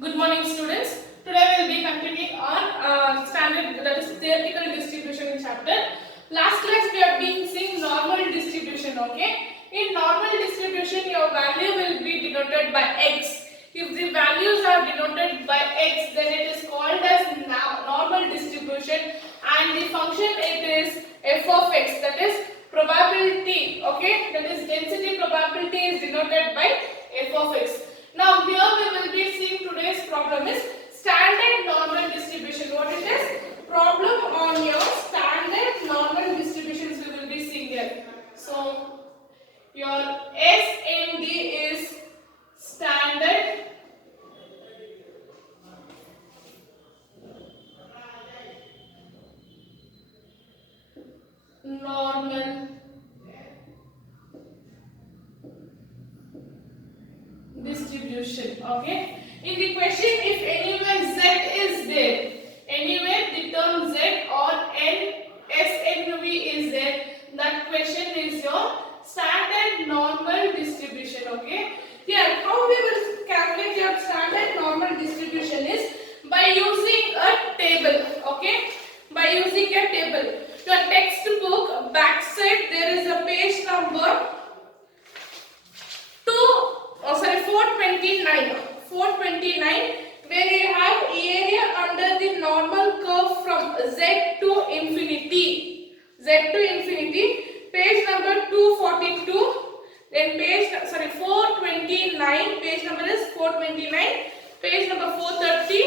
Good morning, students. Today we will be continuing on standard, that is theoretical distribution chapter. Last class we have been seeing normal distribution. Okay, in normal distribution your value will be denoted by x. If the values are denoted by x, then it is called as normal distribution, and the function it is f of x, that is probability. Okay, that is density probability is denoted by f of x. Now here we will be seeing today's problem is standard normal distribution. What it is? Problem on your standard normal distributions we will be seeing here. So your SND is standard normal distribution. Okay. In the question, if anywhere z is there, anywhere the term z or SNV is there, that question is your standard normal distribution. Okay. Here, how we will calculate your standard normal distribution is by using a table. Okay. By using a table. Your textbook backside there is a page number 429, where you have area under the normal curve from z to infinity. Page number 242. Then 429. Page number is 429. Page number 430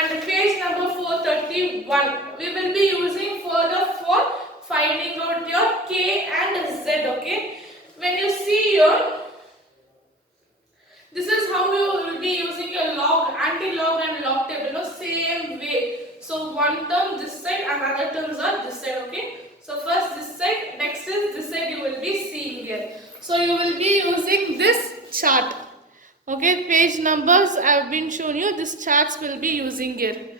and page number 431. We will be using further for finding out your k and z. Okay. When you see your this is how you will be using your log, anti-log and log table, no? Same way. So one term this side and other terms are this side, okay? So first this side, next is this side you will be seeing here. So you will be using this chart. Okay, page numbers I have been shown you, this charts will be using here.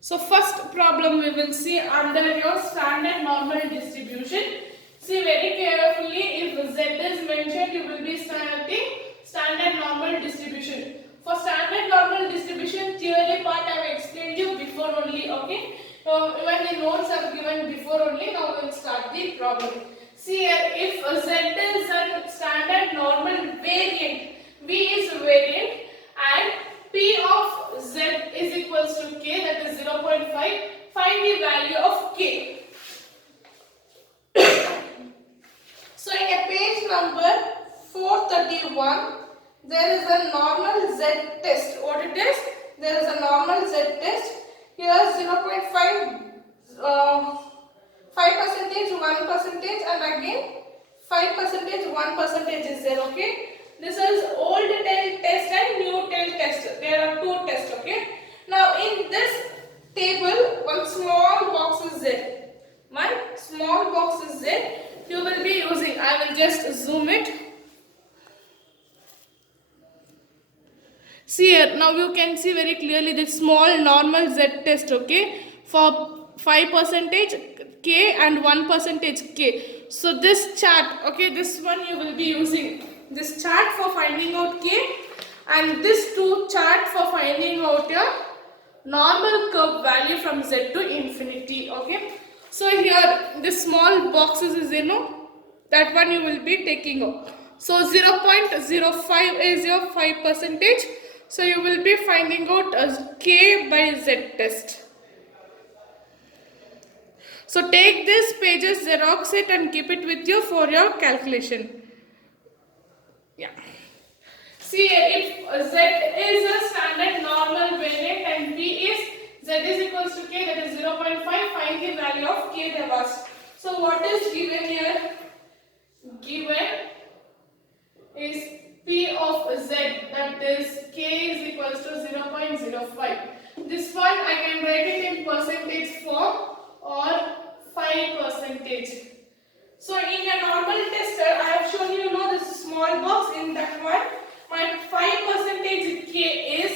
So first problem we will see under your standard normal distribution. See very carefully, if z is mentioned you will be starting standard normal distribution. For standard normal distribution theory part I have explained you before only, okay? Even the notes I have given before only, now we will start the problem. See here, if z is a standard normal variant, v is variant and p of z is equals to k, that is 0.5, find the value of k. So in a page number 431, there is a normal z test. What it is? There is a normal z test. Here 0.5, 5%, 1%, and again 5%, 1% is there. Okay. This is old tail test and new tail test. There are two tests. Okay. Now in this table, one small box is there. One small box is there. You will be using. I will just zoom it. See here, now you can see very clearly the small normal z test, okay, for 5% k and 1% k. So this chart, okay, this one you will be using this chart for finding out k and this two chart for finding out your normal curve value from z to infinity, okay. So here this small boxes is, that one you will be taking out. So 0.05 is your 5%. So you will be finding out as k by z test. So take this pages, xerox it and keep it with you for your calculation. Yeah. See, if z is a standard normal variant and p is z is equals to k, that is 0.5, find the value of k they asked. So what is given here? Given is p of z, that is k is equals to 0.05. This one I can write it in percentage form or 5%. So in a normal tester I have shown you, this small box. In that one my 5% k is,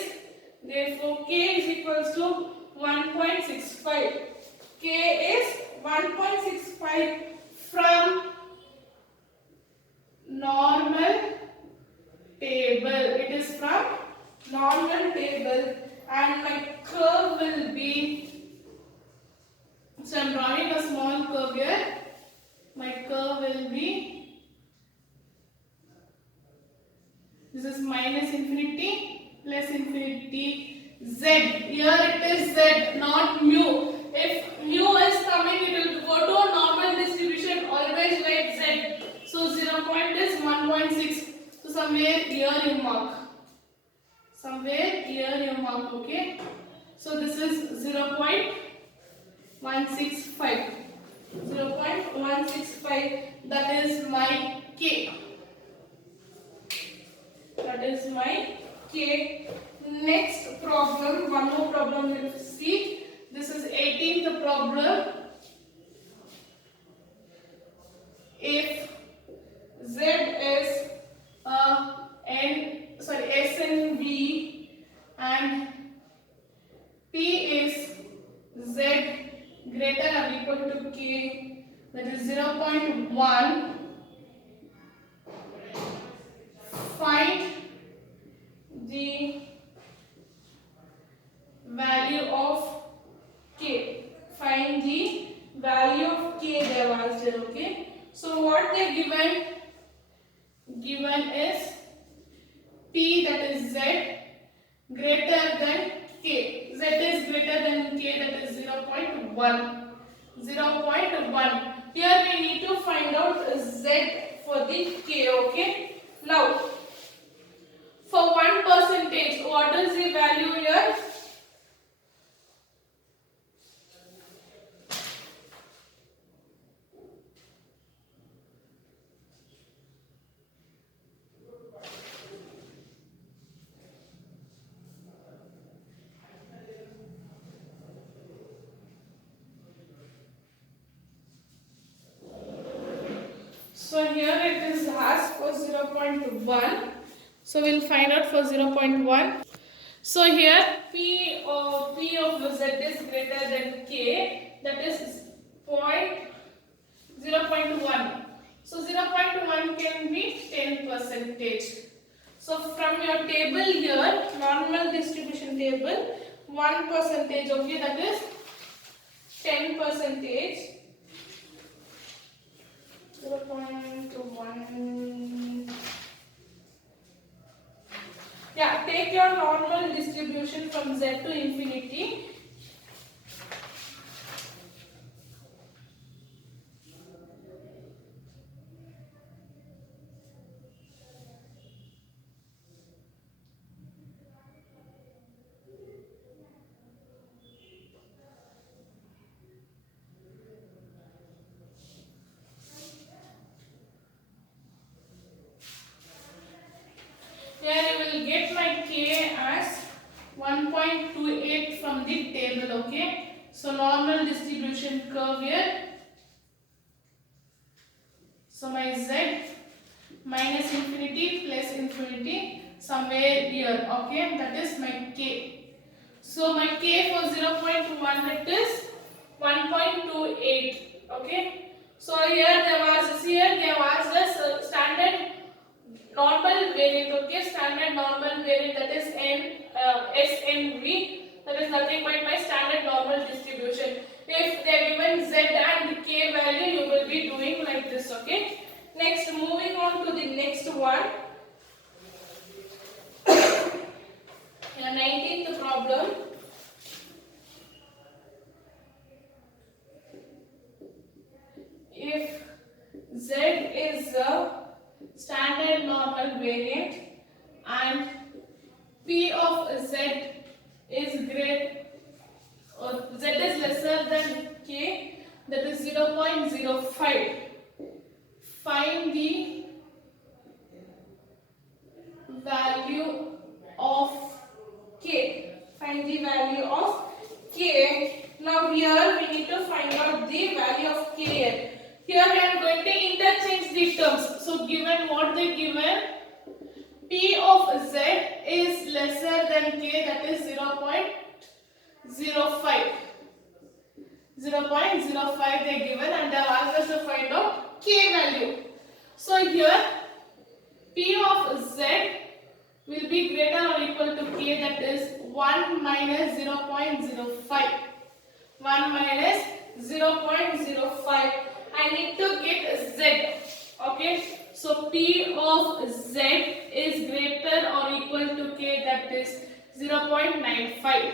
therefore k is equals to 1.65. K is 1.65 from normal table. It is from normal and my curve will be, so I'm drawing a small curve here. My curve will be, this is minus infinity plus infinity z. Here it is z, not mu. If mu is coming, it will go to a normal distribution, always write z. So 0 point is 1.6. So somewhere here you mark. Somewhere here you mark, okay? So this is 0.165. 0.165, that is my k. That is my k. Next problem, one more problem we will see. This is 18th problem. If z is S and V and P is z greater or equal to k, that is 0.1, find the value of k. Find the value of k, they have asked here, okay? So what they given is P, that is z, greater than k. Z is greater than k, that is 0.1. 0.1. Here we need to find out z for the k, okay? Now, for 1%, what is the value here? So here it is asked for 0.1. So we'll find out for 0.1. So here P of Z is greater than K, that is 0.1. So 0.1 can be 10%. So from your table here, normal distribution table, 1%, okay, that is 10%. 0.1. Yeah, take your normal distribution from z to infinity. Here you will get my k as 1.28 from the table, okay? So normal distribution curve here. So my z minus infinity plus infinity somewhere here, okay? That is my k. So my k for 0.1, it is 1.28, okay? So here they have asked us standard normal variant, okay? Standard normal variant, that is S and V, that is nothing but my standard normal distribution. If they are given z and k value, you will be doing like this, okay? Next, moving on to the next one. Yeah, 19th problem. If z is a standard normal variant and P of z is z is lesser than k, that is 0.05. Find the value of k. Find the value of k. Now here we need to find out the value of k. Here we are going to interchange the terms. So given what they given, P of z is lesser than k, that is 0.05. 0.05 they given and they have asked us to find out k value. So here P of z will be greater or equal to k, that is 1 minus 0.05. 1 minus 0.05. I need to get z. Okay, so p of z is greater or equal to k, that is 0.95.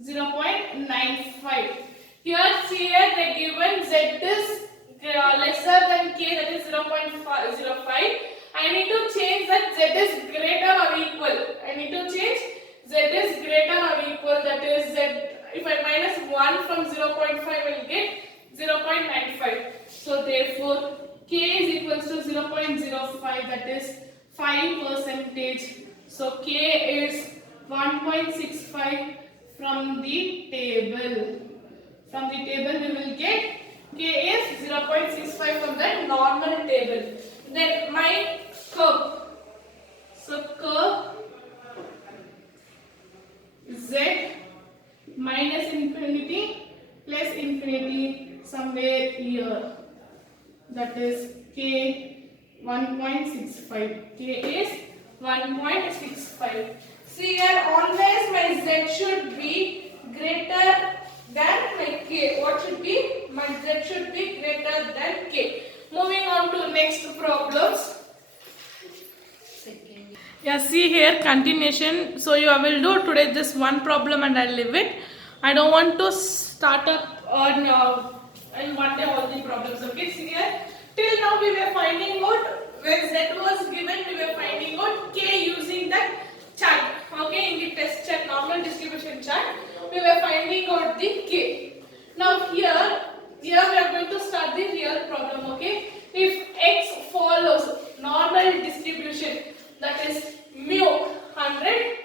0.95. Here they given z is lesser than k, that is 0.05. I need to change that z is greater or equal. I need to change z is greater or equal, that is z. If I minus 1 from 0.5, I will get 0.95. So therefore k is equals to 0.05, that is 5%. So k is 1.65 from the table. From the table we will get k is 0.65 from the normal table. Then my curve. So curve z minus infinity plus infinity somewhere here. That is k 1.65. K is 1.65. See here, always my z should be greater than my k. What should be? My z should be greater than k. Moving on to next problems. Yeah, see here continuation. So you will do today just one problem and I'll leave it. I don't want to start up on in one day all the problems. Okay, see here. Till now we were finding out when z was given, we were finding out k using that chart. Okay, in the test chart, normal distribution chart, we were finding out the k. Now here we are going to start the real problem. Okay, if x follows normal distribution, that is mu 100,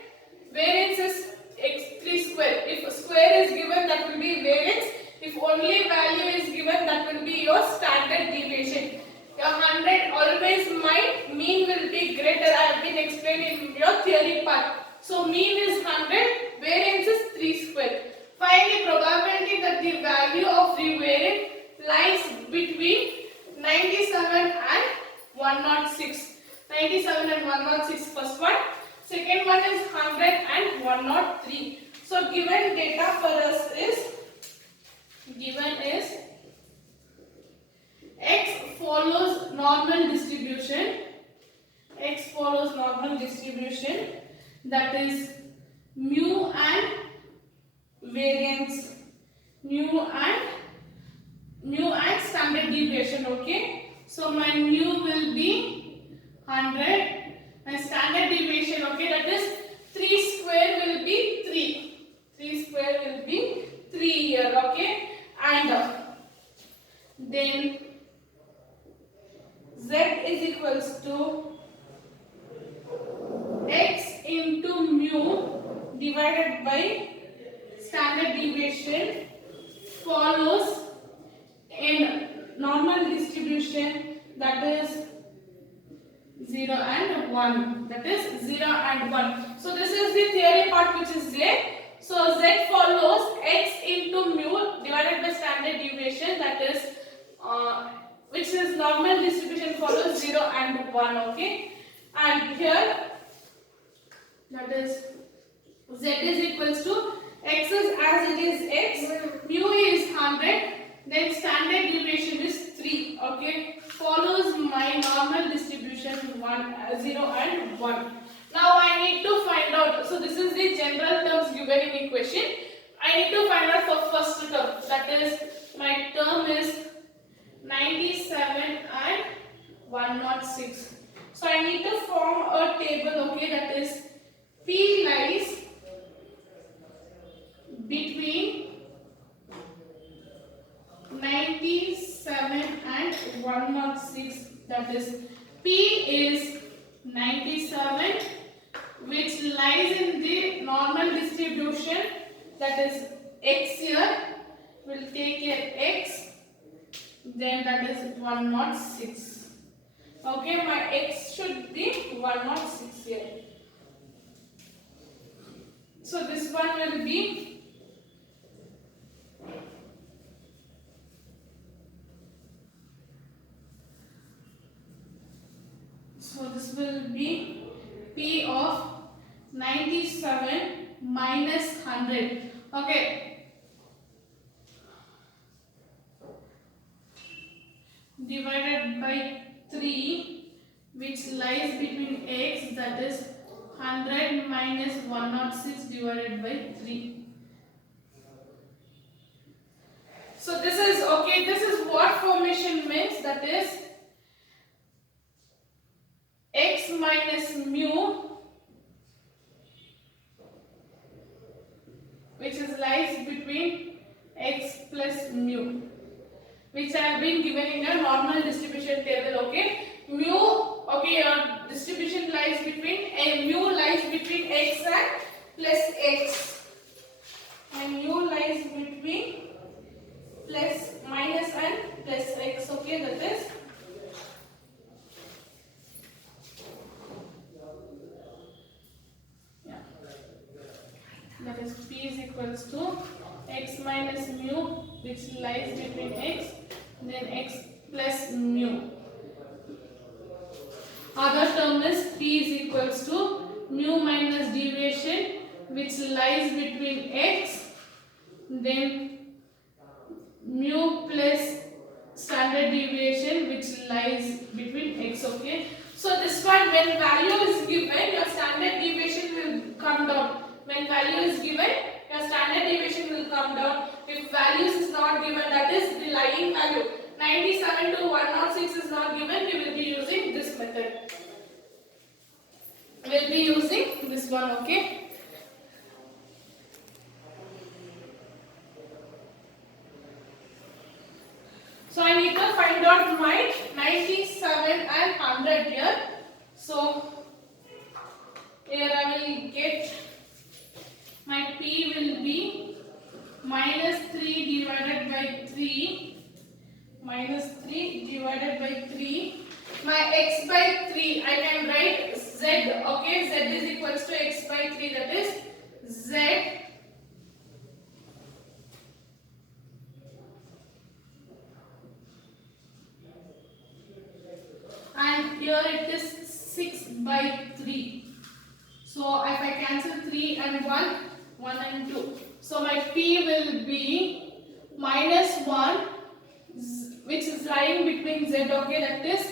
variance is x3 square. If square is given, that will be variance. If only value is given, that will be your standard deviation. Your 100, always my mean will be greater. I have been explaining in your theory part. So mean is 100, variance is 3 square. Find the probability that the value of the variance lies between 97 and 106. 97 and 106 first one. Second one is 100 and 103. So given data for us is x follows normal distribution. X follows normal distribution, that is mu and variance. Mu and standard deviation. Okay. So my mu will be 100. My standard deviation, okay, that is 3 square will be 3. 3 square will be 3 here, okay. And then z is equals to x into mu divided by standard deviation follows in normal distribution, that is 0 and 1. That is 0 and 1. So this is the theory part which is there. So z follows x into mu divided by standard deviation, that is which is normal distribution follows 0 and 1. Okay. And here that is z is equals to x is as it is x, mu is 100, then standard deviation is 3. Okay. Follows my normal distribution 0 and 1. Now I need to find out. So this is the general terms given in equation. I need to find out for first term. That is my term is 97 and 106. So I need to form a table. Okay, that is P lies between 97 and 106. That is P is 97, which lies in the normal distribution, that is x here. We'll take here x, then that is 106. Okay, my x should be 106 here. So this one will be P 97 minus 100. Okay. Divided by 3, which lies between x, that is 100 minus 106 divided by 3. So this is okay. This is what formation means. That is x minus mu, which is lies between x plus mu, which have been given in a normal distribution table. Okay, mu. Okay, your distribution lies between mu lies between x and plus x, and mu lies between plus minus and plus x. Okay, that is that is p is equals to x minus mu, which lies between x, then x plus mu. Other term is p is equals to mu minus deviation, which lies between x, then mu plus standard deviation, which lies between x. Okay, so this one, when value is given, your standard deviation will come down. When value is given, your standard deviation will come down. If values is not given, that is the lying value, 97 to 106 is not given, we will be using this method. We will be using this one. Okay. So I need to find out my 97 and 100 here. So here I will get my p will be minus 3 divided by 3, minus 3 divided by 3. My x by 3, I can write z. Okay, z is equals to x by 3, that is z. And here it is 6 by 3. So if I cancel 3 and 1, 1 and 2. So my p will be minus 1, which is lying between z. Okay, that is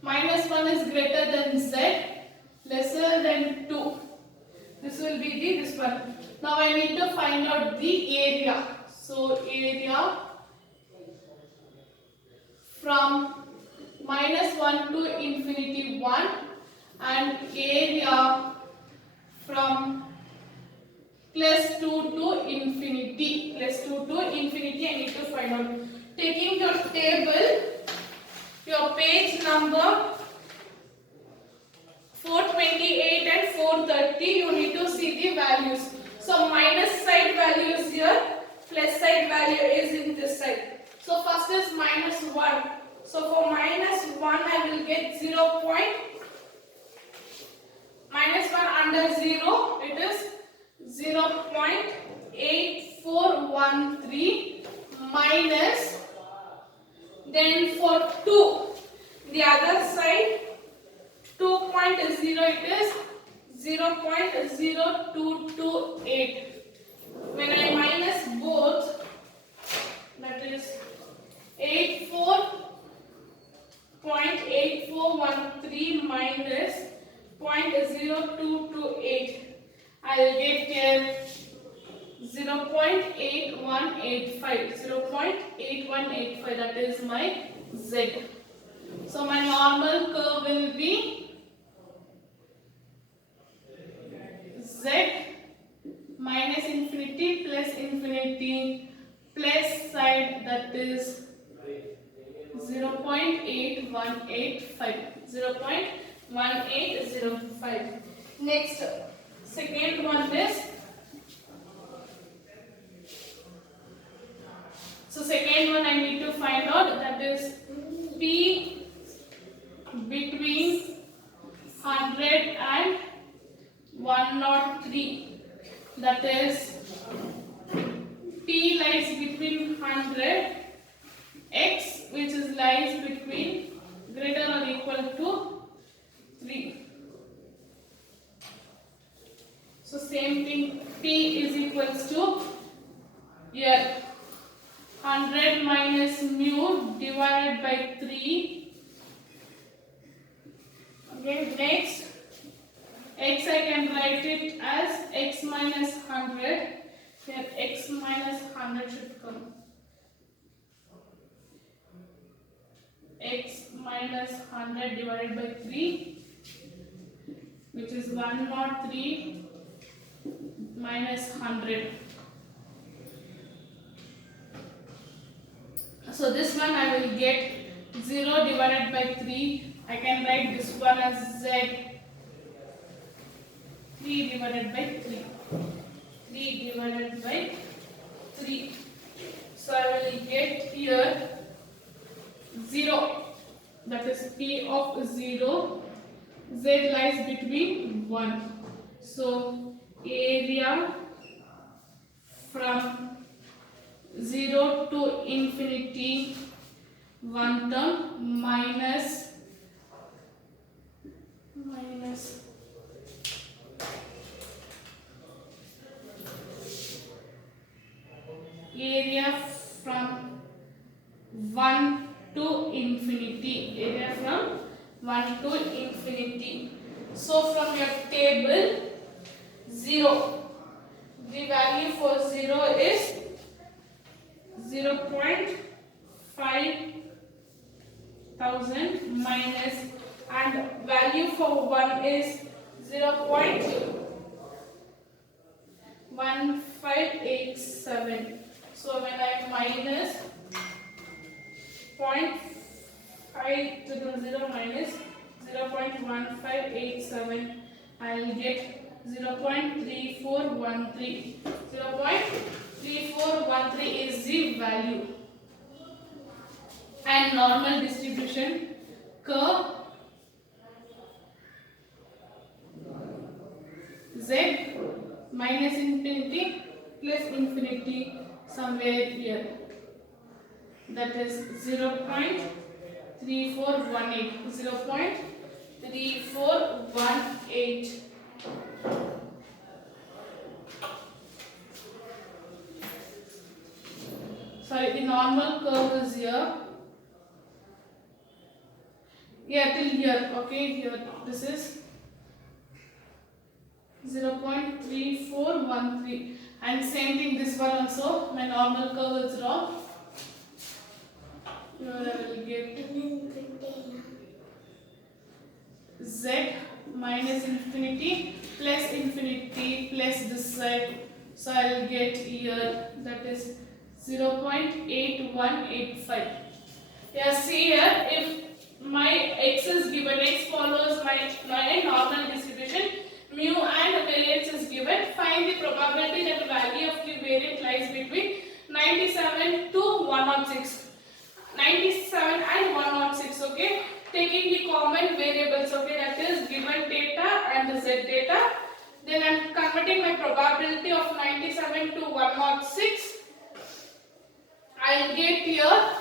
minus 1 is greater than z, lesser than 2. This will be this one. Now I need to find out the area. So area from minus 1 to infinity 1, and area from plus 2 to infinity. Plus 2 to infinity I need to find out. Taking your table, your page number 428 and 430, you need to see the values. So minus side value is here, plus side value is in this side. So first is minus 1. So for minus 1 I will get 0. Minus 1 under 0, it is 0.8413 minus, then for 2, the other side 2.0, it is 0.0228. When I minus both, that is 0.8413 minus 0.0228. I will get here 0.8185. 0.8185, that is my z. So my normal curve will be z minus infinity plus side, that is 0.8185. 0.1805. Next, second one is, so second one I need to find out, that is p between 100 and 103. That is p lies between 100, x which is lies between greater or equal to 3. So same thing, P is equals to here 100 minus mu divided by 3. Okay, next x I can write it as x minus 100. Here x minus 100 should come. X minus 100 divided by 3, which is 103 minus 100. So this one I will get 0 divided by 3. I can write this one as z. 3 divided by 3. 3 divided by 3. So I will get here 0. That is P of 0. Z lies between 1. So area from 0 to infinity, one term minus area from 1 to infinity, area from 1 to infinity. So from your table 0, the value for 0 is 0.5 thousand minus, and value for 1 is 0.1587. So when I minus 0.5 to the 0 minus 0.1587, I will get 0.3413. 0.3413 is the value. And normal distribution curve z minus infinity plus infinity somewhere here, that is 0.3418. 0.3418. Sorry, the normal curve is here. Yeah, till here. Okay, here this is 0.3413, and same thing this one also. My normal curve is wrong. Here I will get z minus infinity plus this side. So I will get here, that is 0.8185. Yeah, see here, if my x is given, x follows my normal distribution, mu and variance is given. Find the probability that the value of the variance lies between 97 to 106. 97 and 106, okay? Taking the common variables, okay, that is given data and the z data. Then I am converting my probability of 97 to 106. I will get here,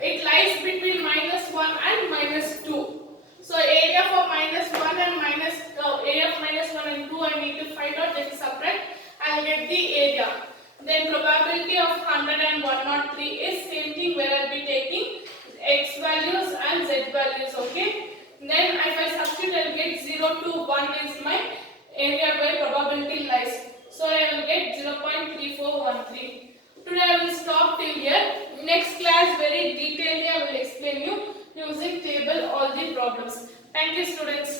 it lies between -1 and -2. So area for -1 and area of -1 and 2 I need to find out, then subtract, I will get the area. Then probability of 100 and 103 is same thing, where I will be taking x values and z values, okay. Then if I substitute, I will get 0 to 1 is my area where probability lies. So I will get 0.3413. Today I will stop till here. Next class very detailedly I will explain you using table all the problems. Thank you, students.